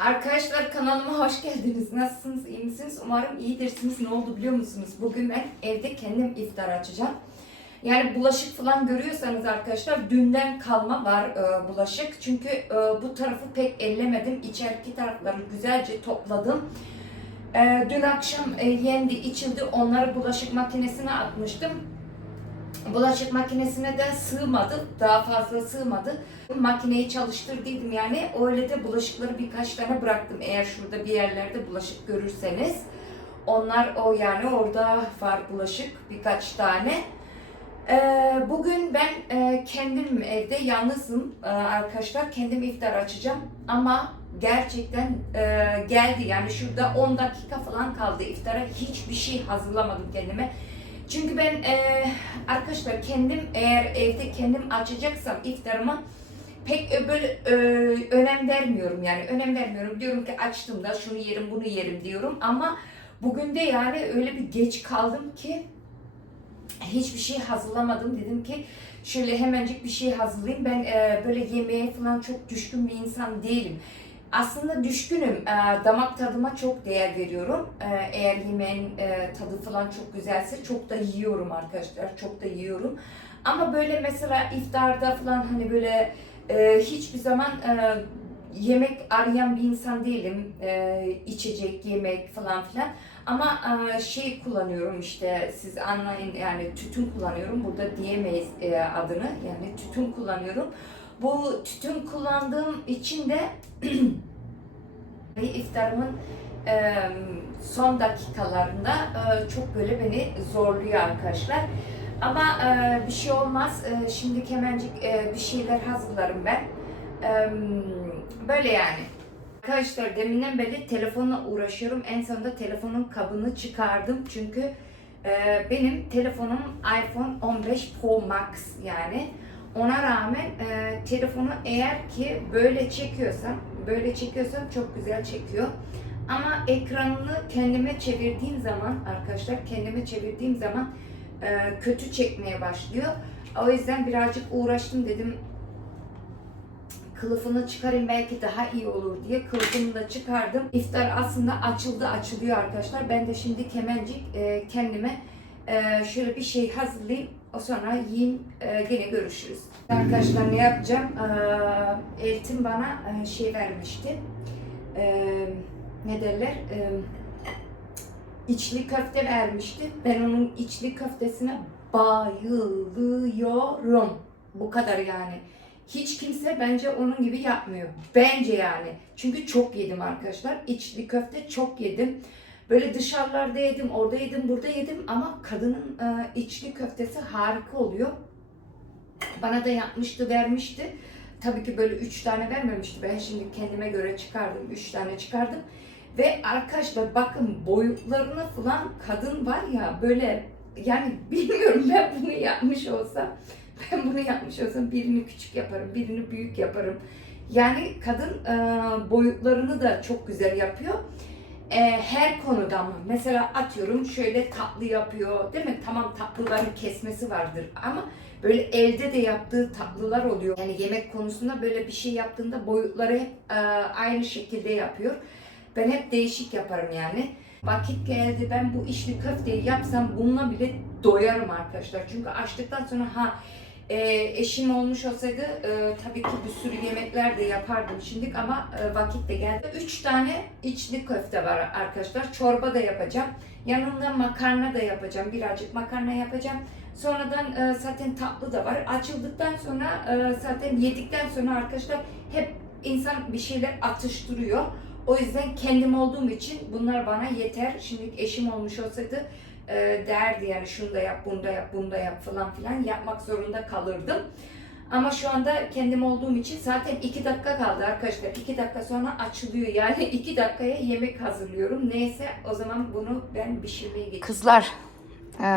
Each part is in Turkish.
Arkadaşlar kanalıma hoş geldiniz. Nasılsınız? iyi misiniz? Umarım iyidirsiniz. Ne oldu biliyor musunuz? Bugün ben evde kendim iftar açacağım. Yani bulaşık falan görüyorsanız arkadaşlar dünden kalma var e, bulaşık. Çünkü e, bu tarafı pek ellemedim. İçeriki tarafları güzelce topladım. E, dün akşam e, yendi, içildi. Onları bulaşık makinesine atmıştım. Bulaşık makinesine de sığmadı. Daha fazla sığmadı. Makineyi çalıştırdıydım yani. Öyle de bulaşıkları birkaç tane bıraktım. Eğer şurada bir yerlerde bulaşık görürseniz. Onlar o yani orada var bulaşık birkaç tane. Ee, bugün ben e, kendim evde yalnızım e, arkadaşlar. Kendim iftar açacağım ama gerçekten e, geldi yani şurada 10 dakika falan kaldı iftara. Hiçbir şey hazırlamadım kendime. Çünkü ben e, arkadaşlar kendim eğer evde kendim açacaksam iftarıma pek e, böyle e, önem vermiyorum yani önem vermiyorum. Diyorum ki açtığımda şunu yerim bunu yerim diyorum ama bugün de yani öyle bir geç kaldım ki hiçbir şey hazırlamadım. Dedim ki şöyle hemencik bir şey hazırlayayım. Ben e, böyle yemeğe falan çok düşkün bir insan değilim. Aslında düşkünüm. E, damak tadıma çok değer veriyorum. E, eğer yemeğin e, tadı falan çok güzelse çok da yiyorum arkadaşlar. Çok da yiyorum. Ama böyle mesela iftarda falan hani böyle e, hiçbir zaman e, yemek arayan bir insan değilim. E, içecek, yemek falan filan. Ama e, şey kullanıyorum işte siz anlayın yani tütün kullanıyorum. Burada diyemeyiz e, adını. Yani tütün kullanıyorum. Bu tütün kullandığım için de iftarımın e, son dakikalarında e, çok böyle beni zorluyor arkadaşlar. Ama e, bir şey olmaz. E, şimdi hemencik e, bir şeyler hazırlarım ben. E, böyle yani. Arkadaşlar deminden beri telefonla uğraşıyorum. En sonunda telefonun kabını çıkardım. Çünkü e, benim telefonum iPhone 15 Pro Max yani. Ona rağmen e, telefonu eğer ki böyle çekiyorsam, böyle çekiyorsam çok güzel çekiyor. Ama ekranını kendime çevirdiğim zaman arkadaşlar kendime çevirdiğim zaman e, kötü çekmeye başlıyor. O yüzden birazcık uğraştım dedim kılıfını çıkarayım belki daha iyi olur diye kılıfını da çıkardım. İftar aslında açıldı açılıyor arkadaşlar. Ben de şimdi kemencik e, kendime e, şöyle bir şey hazırlayayım. O sonra yiyin e, gene görüşürüz. Arkadaşlar ne yapacağım? E, Eltim bana e, şey vermişti. E, ne derler? E, içli köfte vermişti. Ben onun içli köftesine bayılıyorum. Bu kadar yani. Hiç kimse bence onun gibi yapmıyor. Bence yani. Çünkü çok yedim arkadaşlar. İçli köfte çok yedim. Böyle dışarılarda yedim, orada yedim, burada yedim ama kadının e, içli köftesi harika oluyor. Bana da yapmıştı, vermişti. Tabii ki böyle üç tane vermemişti. Ben şimdi kendime göre çıkardım. Üç tane çıkardım. Ve arkadaşlar bakın boyutlarına falan kadın var ya böyle yani bilmiyorum ben bunu yapmış olsam ben bunu yapmış olsam birini küçük yaparım, birini büyük yaparım. Yani kadın e, boyutlarını da çok güzel yapıyor. E, her konuda ama mesela atıyorum şöyle tatlı yapıyor değil mi? Tamam tatlıların kesmesi vardır ama böyle elde de yaptığı tatlılar oluyor. Yani yemek konusunda böyle bir şey yaptığında boyutları hep e, aynı şekilde yapıyor. Ben hep değişik yaparım yani. Vakit geldi ben bu işli köfteyi yapsam bununla bile doyarım arkadaşlar. Çünkü açtıktan sonra ha e, eşim olmuş olsaydı e, tabii ki bir sürü yemekler de yapardım şimdi ama e, vakit de geldi. Üç tane içli köfte var arkadaşlar. Çorba da yapacağım. Yanında makarna da yapacağım. Birazcık makarna yapacağım. Sonradan e, zaten tatlı da var. Açıldıktan sonra e, zaten yedikten sonra arkadaşlar hep insan bir şeyler atıştırıyor. O yüzden kendim olduğum için bunlar bana yeter. Şimdi eşim olmuş olsaydı e, derdi yani şunu da yap, bunu da yap, bunu da yap falan filan yapmak zorunda kalırdım. Ama şu anda kendim olduğum için zaten iki dakika kaldı arkadaşlar. İki dakika sonra açılıyor. Yani iki dakikaya yemek hazırlıyorum. Neyse o zaman bunu ben pişirmeye geçeyim. Kızlar, e,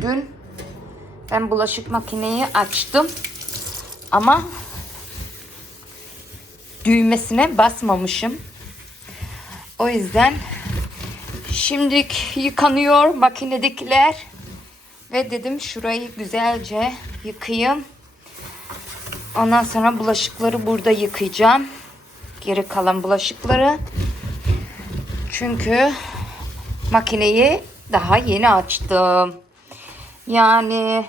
dün ben bulaşık makineyi açtım. Ama düğmesine basmamışım. O yüzden şimdi yıkanıyor makinedekiler. Ve dedim şurayı güzelce yıkayayım. Ondan sonra bulaşıkları burada yıkayacağım. geri kalan bulaşıkları. Çünkü makineyi daha yeni açtım. Yani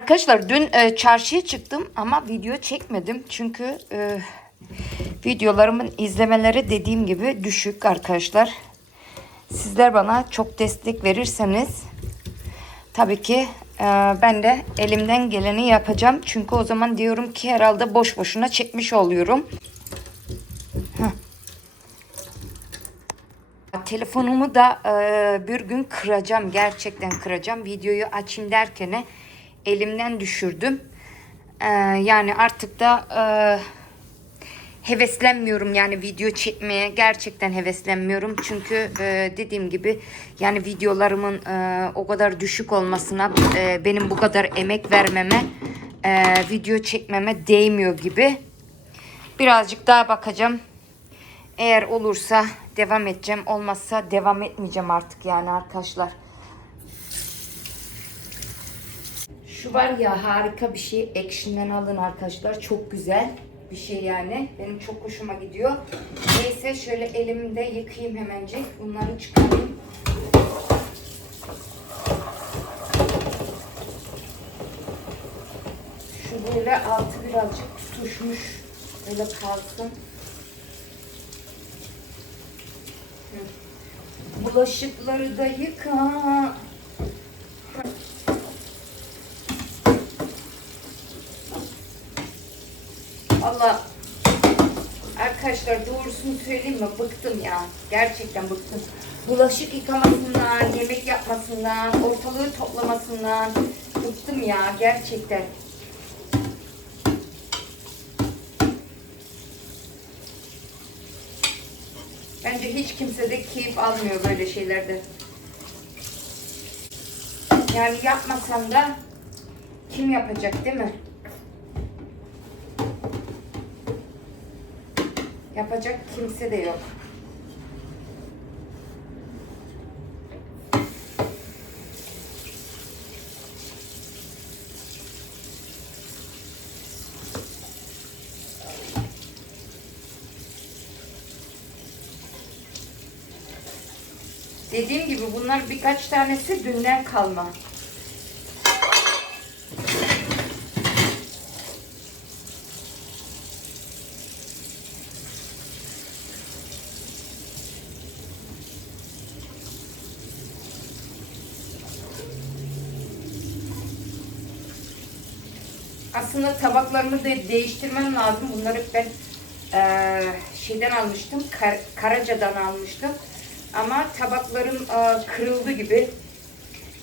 Arkadaşlar dün e, çarşıya çıktım ama video çekmedim. Çünkü e, videolarımın izlemeleri dediğim gibi düşük arkadaşlar. Sizler bana çok destek verirseniz tabii ki e, ben de elimden geleni yapacağım. Çünkü o zaman diyorum ki herhalde boş boşuna çekmiş oluyorum. Telefonumu da e, bir gün kıracağım. Gerçekten kıracağım. Videoyu açayım derken elimden düşürdüm. E, yani artık da e, heveslenmiyorum yani video çekmeye. Gerçekten heveslenmiyorum. Çünkü e, dediğim gibi yani videolarımın e, o kadar düşük olmasına e, benim bu kadar emek vermeme e, video çekmeme değmiyor gibi. Birazcık daha bakacağım. Eğer olursa devam edeceğim. Olmazsa devam etmeyeceğim artık yani arkadaşlar. Şu var ya harika bir şey. Action'dan alın arkadaşlar. Çok güzel bir şey yani. Benim çok hoşuma gidiyor. Neyse şöyle elimde yıkayayım hemencik. Bunları çıkarayım. Şu böyle altı birazcık tutuşmuş. Böyle kalsın. Bulaşıkları da yıka. Valla arkadaşlar doğrusunu söyleyeyim mi? Bıktım ya. Gerçekten bıktım. Bulaşık yıkamasından, yemek yapmasından, ortalığı toplamasından bıktım ya gerçekten. Bence hiç kimse de keyif almıyor böyle şeylerde. Yani yapmasam da kim yapacak değil mi? Yapacak kimse de yok. Dediğim gibi bunlar birkaç tanesi dünden kalma. Aslında tabaklarımı da değiştirmem lazım. Bunları ben eee, şeyden almıştım. Kar, Karaca'dan almıştım. Ama tabaklarım eee, kırıldı gibi.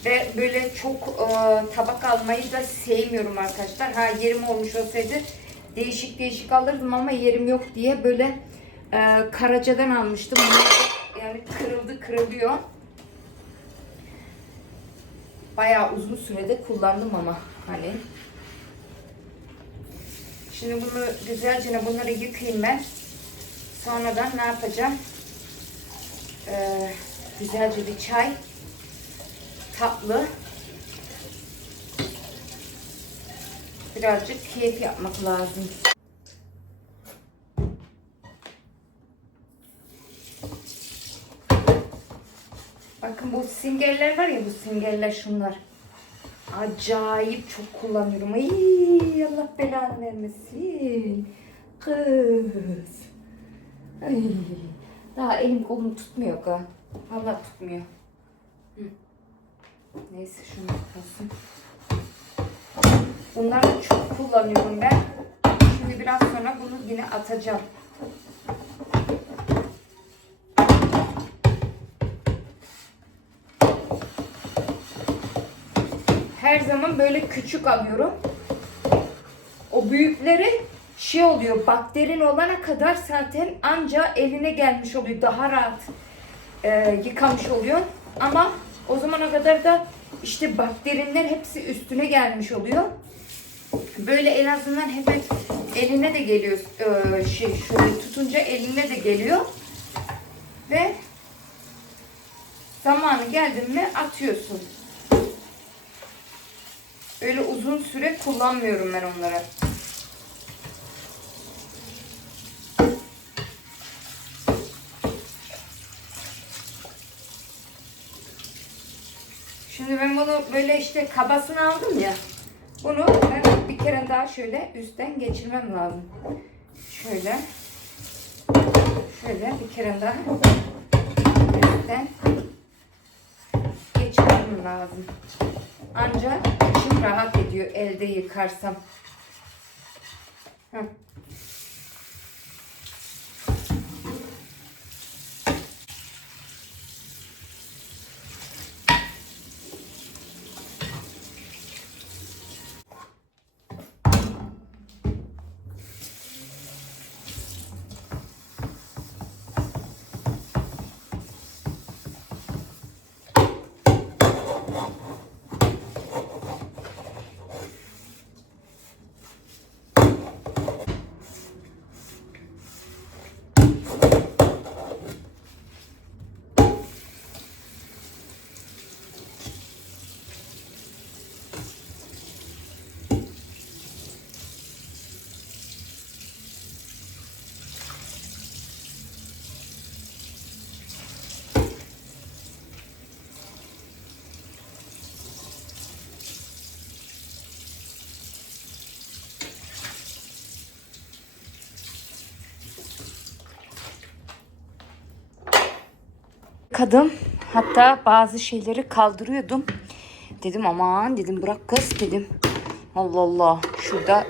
Ve böyle çok eee, tabak almayı da sevmiyorum arkadaşlar. Ha yerim olmuş olsaydı değişik değişik alırdım ama yerim yok diye böyle eee, Karaca'dan almıştım. Bunlar yani kırıldı kırılıyor. Bayağı uzun sürede kullandım ama hani Şimdi bunu güzelce bunları yıkayayım ben. Sonradan ne yapacağım? Ee, güzelce bir çay. Tatlı. Birazcık keyif yapmak lazım. Bakın bu singerler var ya bu singerler şunlar. Acayip çok kullanıyorum. Ay Allah belanı vermesin. Kız. Ay. Daha elim kolum tutmuyor ka. Allah tutmuyor. Hı. Neyse şunu kalsın. Bunları çok kullanıyorum ben. Şimdi biraz sonra bunu yine atacağım. Her zaman böyle küçük alıyorum. O büyükleri şey oluyor bakterin olana kadar zaten anca eline gelmiş oluyor. Daha rahat e, yıkamış oluyor. Ama o zamana kadar da işte bakterinler hepsi üstüne gelmiş oluyor. Böyle en azından hemen eline de geliyor. E, şey şöyle tutunca eline de geliyor. Ve zamanı geldi mi atıyorsun. Öyle uzun süre kullanmıyorum ben onları. Şimdi ben bunu böyle işte kabasını aldım ya. Bunu ben bir kere daha şöyle üstten geçirmem lazım. Şöyle. Şöyle bir kere daha üstten geçirmem lazım. Ancak içim rahat ediyor elde yıkarsam. Heh. Kadın hatta bazı şeyleri kaldırıyordum. Dedim aman dedim bırak kız dedim. Allah Allah şurada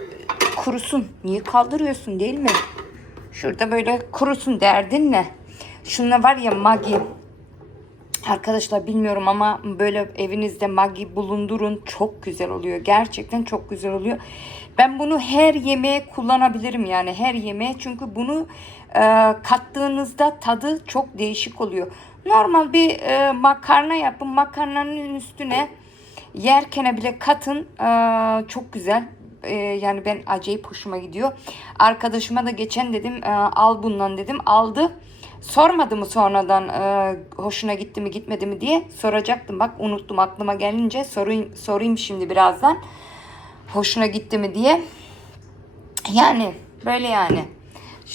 kurusun. Niye kaldırıyorsun değil mi? Şurada böyle kurusun derdin ne? Şuna var ya Maggi. Arkadaşlar bilmiyorum ama böyle evinizde Maggi bulundurun. Çok güzel oluyor. Gerçekten çok güzel oluyor. Ben bunu her yemeğe kullanabilirim yani her yemeğe. Çünkü bunu e, kattığınızda tadı çok değişik oluyor. Normal bir e, makarna yapın. Makarnanın üstüne yerken bile katın. E, çok güzel. E, yani ben acayip hoşuma gidiyor. Arkadaşıma da geçen dedim e, al bundan dedim. Aldı. Sormadı mı sonradan e, hoşuna gitti mi gitmedi mi diye soracaktım. Bak unuttum aklıma gelince sorayım, sorayım şimdi birazdan. Hoşuna gitti mi diye. Yani böyle yani.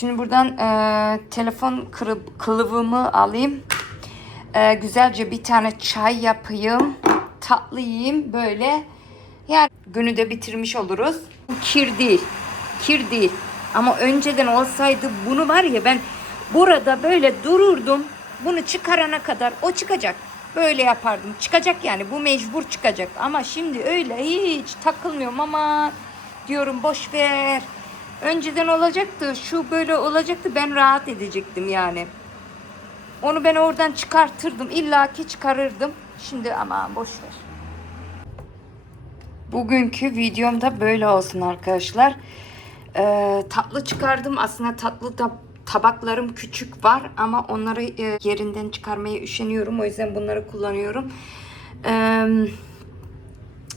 Şimdi buradan e, telefon kılıfımı alayım. E, güzelce bir tane çay yapayım. Tatlı yiyeyim böyle. Yani günü de bitirmiş oluruz. Bu kir değil. Kir değil. Ama önceden olsaydı bunu var ya ben burada böyle dururdum. Bunu çıkarana kadar o çıkacak. Böyle yapardım. Çıkacak yani bu mecbur çıkacak. Ama şimdi öyle hiç takılmıyorum ama diyorum boş ver. Önceden olacaktı. Şu böyle olacaktı. Ben rahat edecektim yani. Onu ben oradan çıkartırdım. İlla ki çıkarırdım. Şimdi aman boş ver. Bugünkü videomda böyle olsun arkadaşlar. Ee, tatlı çıkardım. Aslında tatlı da tabaklarım küçük var ama onları e, yerinden çıkarmaya üşeniyorum. O yüzden bunları kullanıyorum. Ee,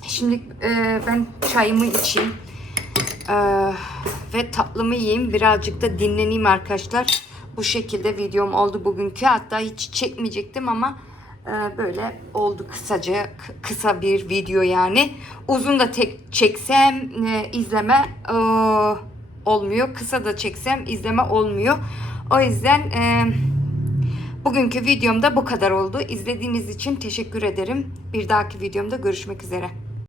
şimdi e, ben çayımı içeyim. Ee, ve tatlımı yiyeyim. Birazcık da dinleneyim arkadaşlar. Bu şekilde videom oldu bugünkü. Hatta hiç çekmeyecektim ama e, böyle oldu kısaca kısa bir video yani. Uzun da tek çeksem e, izleme e, olmuyor. Kısa da çeksem izleme olmuyor. O yüzden e, bugünkü videomda bu kadar oldu. İzlediğiniz için teşekkür ederim. Bir dahaki videomda görüşmek üzere.